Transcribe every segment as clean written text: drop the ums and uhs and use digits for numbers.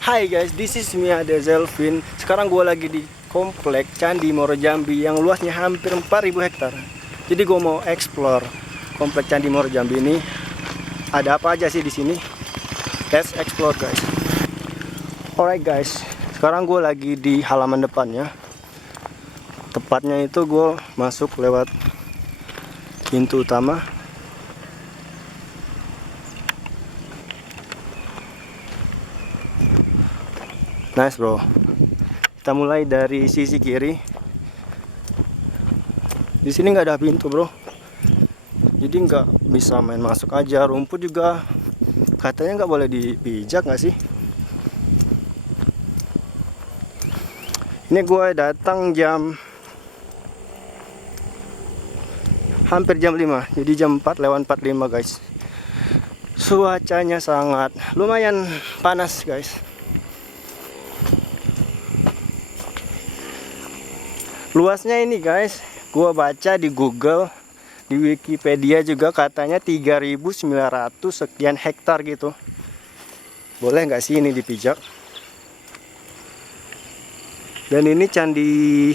Hai guys, this is me Zelvin. Sekarang gue lagi di komplek Candi Moro Jambi yang luasnya hampir 4.000 hektar. Jadi gue mau explore komplek Candi Moro Jambi ini. Ada apa aja sih di sini? Let's explore guys. Alright guys, sekarang gue lagi di halaman depannya. Tepatnya itu gue masuk lewat pintu utama. Nice bro. Kita mulai dari sisi kiri. Di sini nggak ada pintu bro. Jadi nggak bisa main masuk aja. Rumput juga katanya nggak boleh dipijak nggak sih? Ini gue datang hampir jam 5. Jadi jam 4:45 guys. Cuacanya sangat lumayan panas guys. Luasnya ini guys, gua baca di Google, di Wikipedia juga katanya 3.900 sekian hektar gitu. Boleh nggak sih ini dipijak? Dan ini candi,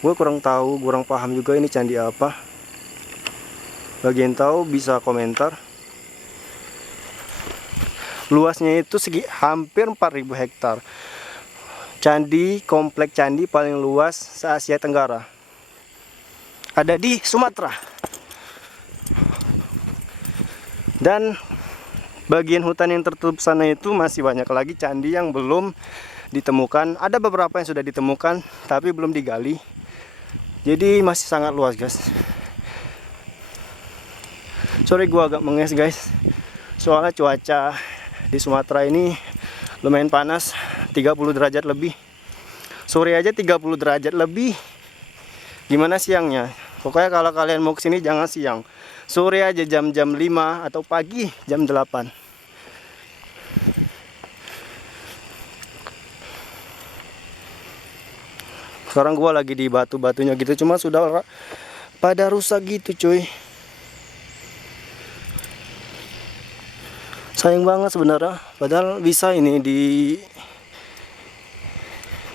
gue kurang tahu, kurang paham juga ini candi apa. Bagian tahu bisa komentar. Luasnya itu hampir 4.000 hektar. Komplek candi paling luas se-Asia Tenggara. Ada di Sumatera. Dan bagian hutan yang tertutup sana itu masih banyak lagi candi yang belum ditemukan. Ada beberapa yang sudah ditemukan tapi belum digali. Jadi masih sangat luas guys. Sorry gua agak menges guys. Soalnya cuaca di Sumatera ini lumayan panas. 30 derajat lebih. Sore aja 30 derajat lebih. Gimana siangnya? Pokoknya kalau kalian mau kesini jangan siang. Sore aja jam-jam 5 atau pagi jam 8. Sekarang gua lagi di batu-batunya gitu, cuma sudah pada rusak gitu cuy. Sayang banget sebenarnya. Padahal bisa ini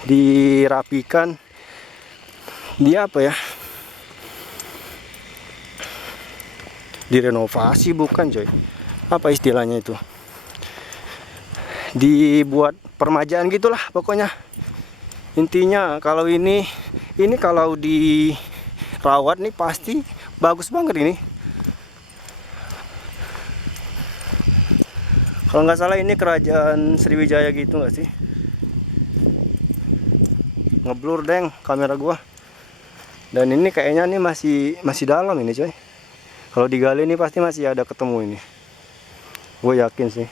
dirapikan, dia apa ya, direnovasi bukan coy, apa istilahnya itu, dibuat permajaan gitulah pokoknya. Intinya kalau ini kalau dirawat nih pasti bagus banget ini. Kalau nggak salah ini kerajaan Sriwijaya gitu nggak sih? Ngeblur deng kamera gua. Dan ini kayaknya nih masih dalam ini coy. Kalau digali ini pasti masih ada ketemu ini. Gue yakin sih.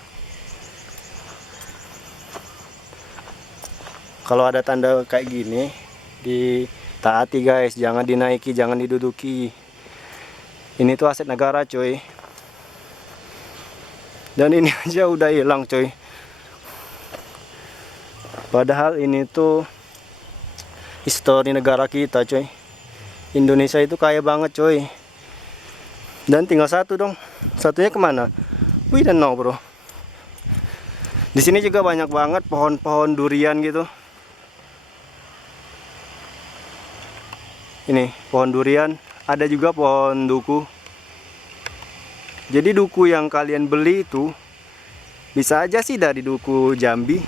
Kalau ada tanda kayak gini, ditaati guys, jangan dinaiki, jangan diduduki. Ini tuh aset negara coy. Dan ini aja udah hilang coy. Padahal ini tuh histori negara kita coy. Indonesia itu kaya banget coy. Dan tinggal satu dong. Satunya kemana? We don't know bro. Di sini juga banyak banget pohon-pohon durian gitu. Ini pohon durian. Ada juga pohon duku. Jadi duku yang kalian beli itu bisa aja sih dari duku Jambi.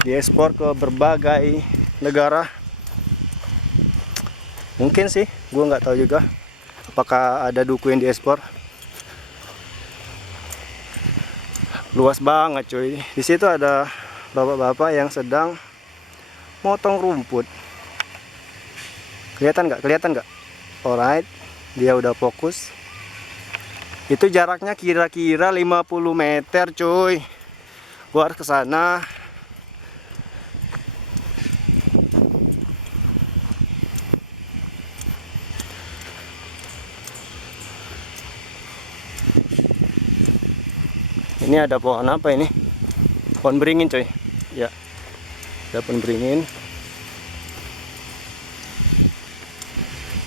Diekspor ke berbagai negara. Mungkin sih, gue nggak tahu juga apakah ada duku yang diekspor. Luas banget cuy. Di situ ada bapak-bapak yang sedang motong rumput. Kelihatan nggak? Kelihatan nggak? Alright, dia udah fokus. Itu jaraknya kira-kira 50 meter cuy. Gue harus ke sana. Ini ada pohon apa ini? Pohon beringin coy. Ya, ada pohon beringin.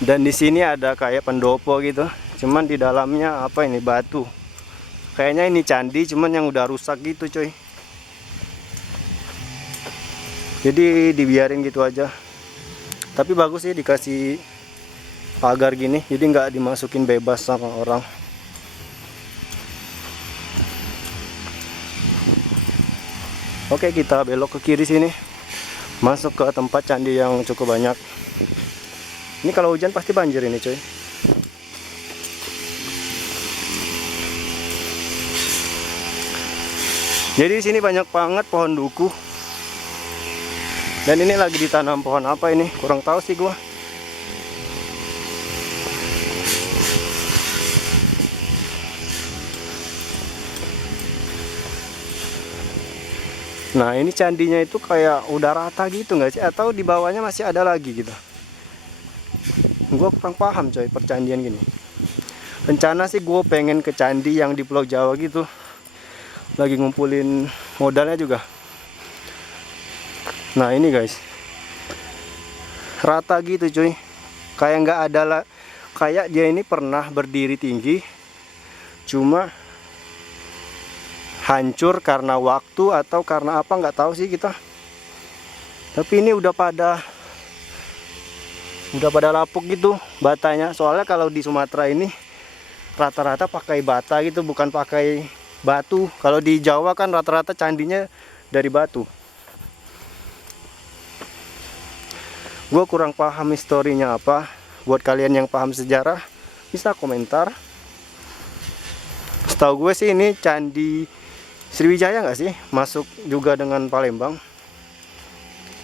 Dan di sini ada kayak pendopo gitu. Cuman di dalamnya apa ini, batu. Kayaknya ini candi cuman yang udah rusak gitu coy. Jadi dibiarin gitu aja. Tapi bagus sih dikasih pagar gini, jadi nggak dimasukin bebas sama orang. Oke, kita belok ke kiri sini, masuk ke tempat candi yang cukup banyak. Ini kalau hujan pasti banjir ini coy. Jadi di sini banyak banget pohon duku. Dan ini lagi ditanam pohon apa ini? Kurang tahu sih gua. Nah, ini candinya itu kayak udah rata gitu nggak sih? Atau di bawahnya masih ada lagi gitu? Gua kurang paham coy percandian gini. Rencana sih gue pengen ke candi yang di Pulau Jawa gitu. Lagi ngumpulin modalnya juga. Nah ini guys, rata gitu cuy, kayak nggak ada lah, kayak dia ini pernah berdiri tinggi, cuma hancur karena waktu atau karena apa nggak tahu sih kita. Tapi ini udah pada lapuk gitu batanya, soalnya kalau di Sumatera ini rata-rata pakai bata gitu, bukan pakai batu. Kalau di Jawa kan rata-rata candinya dari batu. Gue kurang paham historinya apa. Buat kalian yang paham sejarah bisa komentar. Setahu gue sih ini candi Sriwijaya nggak sih? Masuk juga dengan Palembang.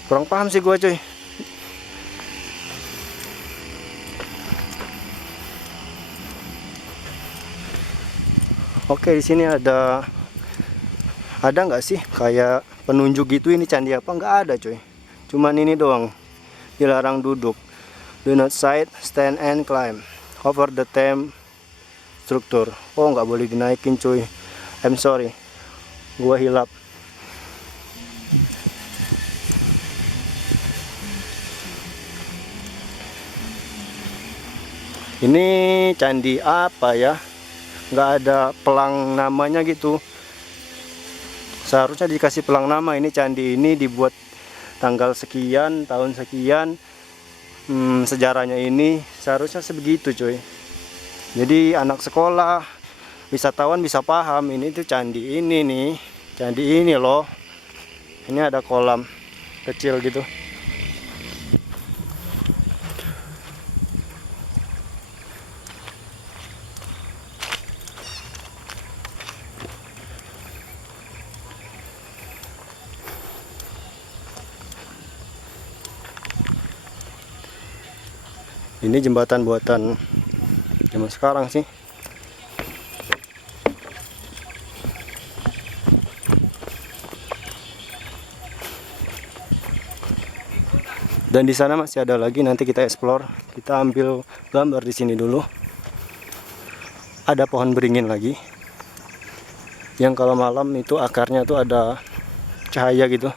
Kurang paham sih gue cuy. Oke, di sini ada nggak sih kayak penunjuk gitu ini candi apa? Nggak ada cuy. Cuman ini doang. Dilarang duduk. Do not sit, stand and climb over the temp structure. Oh, nggak boleh dinaikin cuy. I'm sorry, gua hilap. Ini candi apa ya? Nggak ada pelang namanya gitu. Seharusnya dikasih pelang nama. Ini candi ini dibuat tanggal sekian, tahun sekian. Sejarahnya ini seharusnya sebegitu cuy. Jadi anak sekolah, wisatawan bisa paham ini tuh candi ini nih. Candi ini loh. Ini ada kolam kecil gitu. Ini jembatan buatan zaman sekarang sih. Dan di sana masih ada lagi, nanti kita explore. Kita ambil gambar di sini dulu. Ada pohon beringin lagi. Yang kalau malam itu akarnya tuh ada cahaya gitu.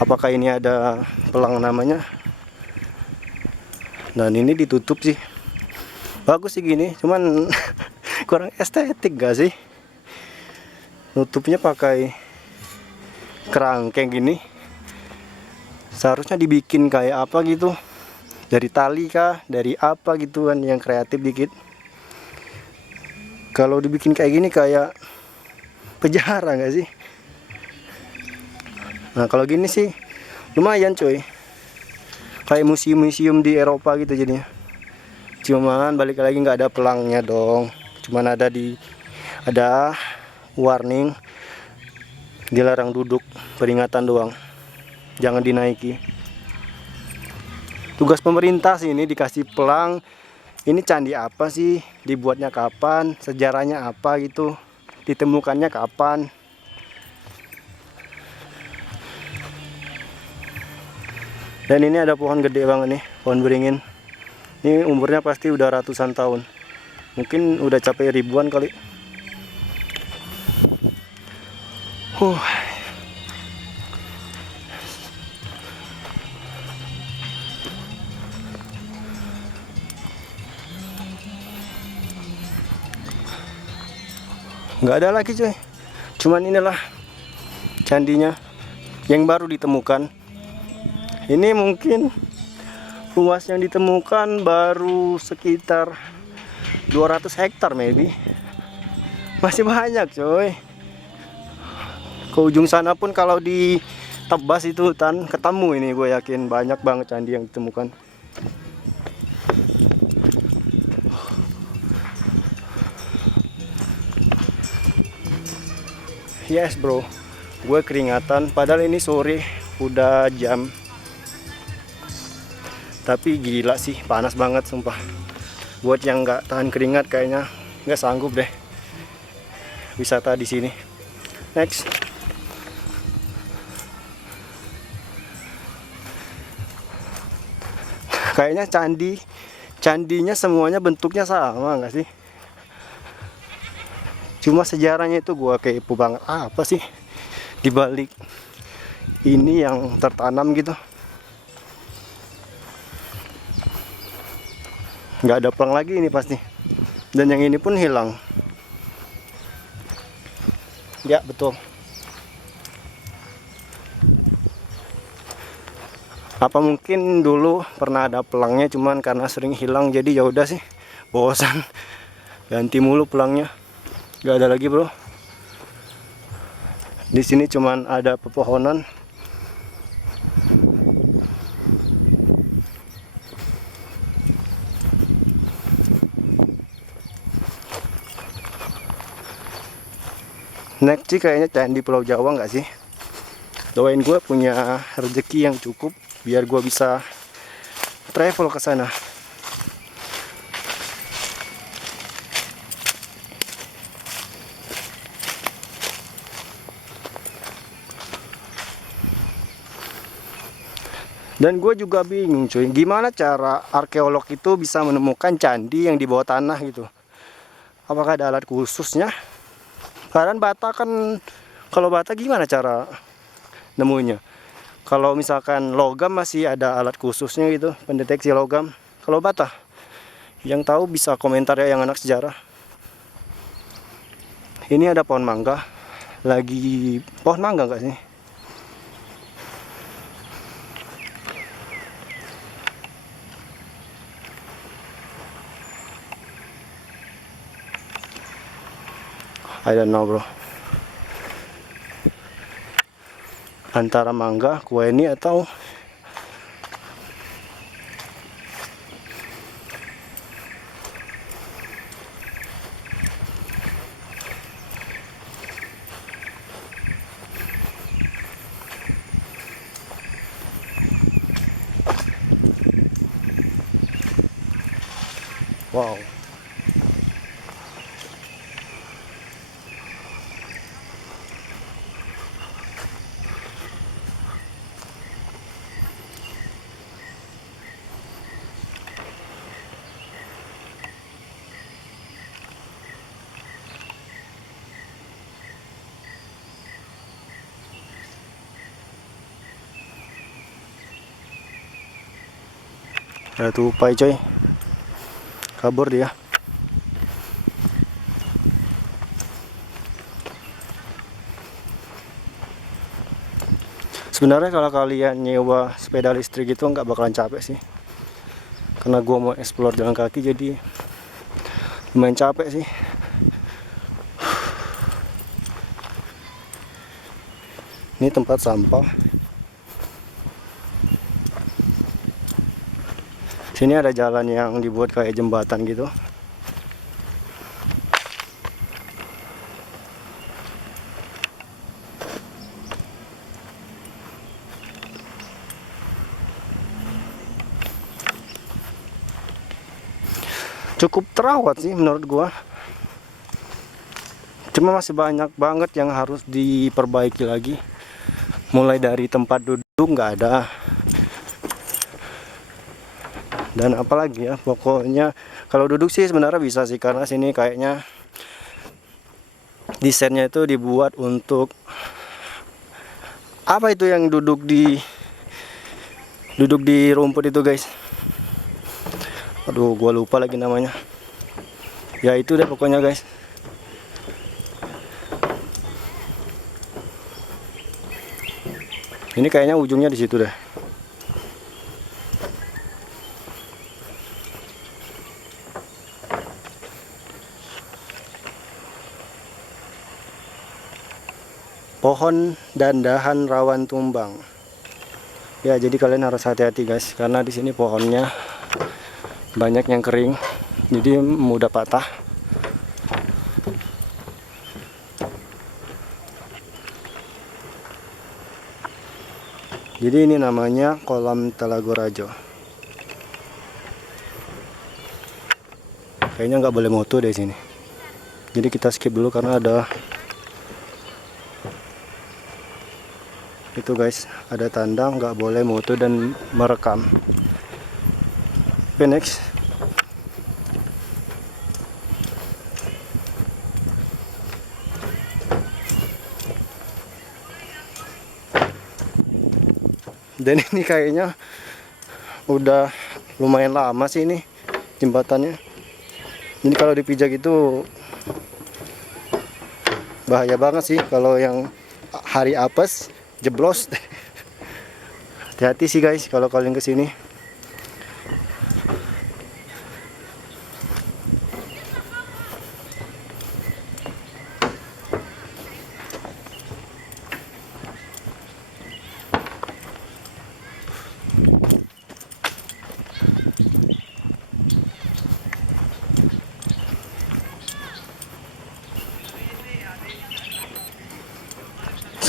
Apakah ini ada pelang namanya? Dan ini ditutup sih. Bagus sih gini, cuman kurang estetik gak sih? Nutupnya pakai kerangkeng gini. Seharusnya dibikin kayak apa gitu. Dari tali kah? Dari apa gitu kan, yang kreatif dikit. Kalau dibikin kayak gini kayak penjara gak sih? Nah kalau gini sih lumayan cuy, kayak museum-museum di Eropa gitu jadinya. Cuman balik lagi nggak ada pelangnya dong, cuman ada warning dilarang duduk, peringatan doang, jangan dinaiki. Tugas pemerintah sih ini dikasih pelang. Ini candi apa sih, dibuatnya kapan, sejarahnya apa gitu, ditemukannya kapan. Dan ini ada pohon gede banget nih, pohon beringin. Ini umurnya pasti udah ratusan tahun. Mungkin udah capai ribuan kali. nggak ada lagi coy. Cuman inilah candinya yang baru ditemukan. Ini mungkin luas yang ditemukan baru sekitar 200 hektar maybe. Masih banyak coy. Ke ujung sana pun kalau ditebas itu hutan ketemu ini, gue yakin banyak banget candi yang ditemukan. Yes bro, gue keringatan padahal ini sore udah jam. Tapi gila sih, panas banget sumpah. Buat yang nggak tahan keringat kayaknya nggak sanggup deh wisata di sini. Next. Kayaknya candinya semuanya bentuknya sama nggak sih? Cuma sejarahnya itu gua kepo banget. Apa sih dibalik ini yang tertanam gitu? Nggak ada pelang lagi ini pasti. Dan yang ini pun hilang. Ya betul. Apa mungkin dulu pernah ada pelangnya, cuman karena sering hilang jadi ya udah sih bosan ganti mulu pelangnya. Gak ada lagi bro. Di sini cuman ada pepohonan. Next sih kayaknya candi Pulau Jawa nggak sih? Doain gue punya rezeki yang cukup biar gue bisa travel ke sana. Dan gue juga bingung cuy, gimana cara arkeolog itu bisa menemukan candi yang di bawah tanah gitu? Apakah ada alat khususnya? Karena bata kan, kalau bata gimana cara nemunya? Kalau misalkan logam masih ada alat khususnya gitu, pendeteksi logam. Kalau bata, yang tahu bisa komentar ya yang anak sejarah. Ini ada pohon mangga, lagi pohon mangga nggak sih? I don't know bro. Antara mangga, kue ini atau wow. Ada tupai coy, kabur dia. Sebenarnya kalau kalian nyewa sepeda listrik itu nggak bakalan capek sih, karena gua mau explore jalan kaki jadi lumayan capek sih. Ini tempat sampah. Sini ada jalan yang dibuat kayak jembatan gitu. Cukup terawat sih menurut gua. Cuma masih banyak banget yang harus diperbaiki lagi. Mulai dari tempat duduk nggak ada. Dan apalagi ya, pokoknya kalau duduk sih sebenarnya bisa sih, karena sini kayaknya desainnya itu dibuat untuk apa itu yang duduk di rumput itu guys. Aduh, gua lupa lagi namanya. Ya itu deh pokoknya guys. Ini kayaknya ujungnya di situ deh. Pohon dan dahan rawan tumbang. Ya, jadi kalian harus hati-hati guys, karena di sini pohonnya banyak yang kering, jadi mudah patah. Jadi ini namanya kolam Talagorajo. Kayaknya nggak boleh moto deh sini. Jadi kita skip dulu karena ada itu guys, ada tanda nggak boleh moto dan merekam. Oke, next. Dan ini kayaknya udah lumayan lama sih ini jembatannya. Ini kalau dipijak itu bahaya banget sih kalau yang hari apes jeblos. Hati-hati sih guys kalau kalian kesini.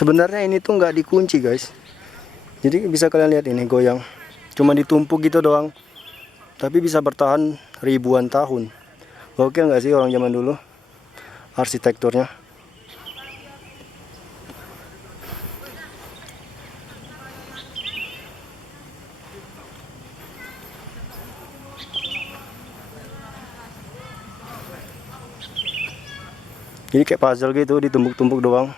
Sebenarnya ini tuh nggak dikunci guys, jadi bisa kalian lihat ini goyang, cuma ditumpuk gitu doang, tapi bisa bertahan ribuan tahun. Oke nggak sih orang zaman dulu arsitekturnya? Jadi kayak puzzle gitu, ditumpuk-tumpuk doang.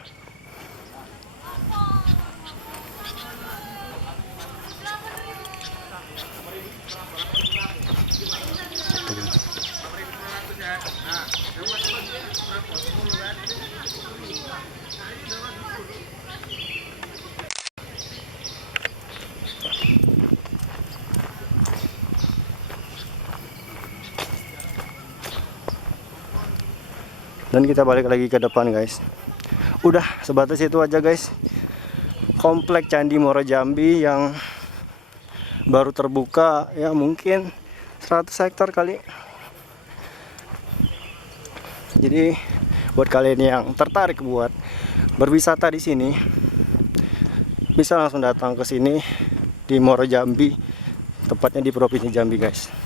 Dan kita balik lagi ke depan guys. Udah sebatas itu aja guys, komplek Candi Muaro Jambi yang baru terbuka ya, mungkin 100 hektar kali. Jadi buat kalian yang tertarik buat berwisata di sini, bisa langsung datang ke sini di Muaro Jambi, tepatnya di Provinsi Jambi guys.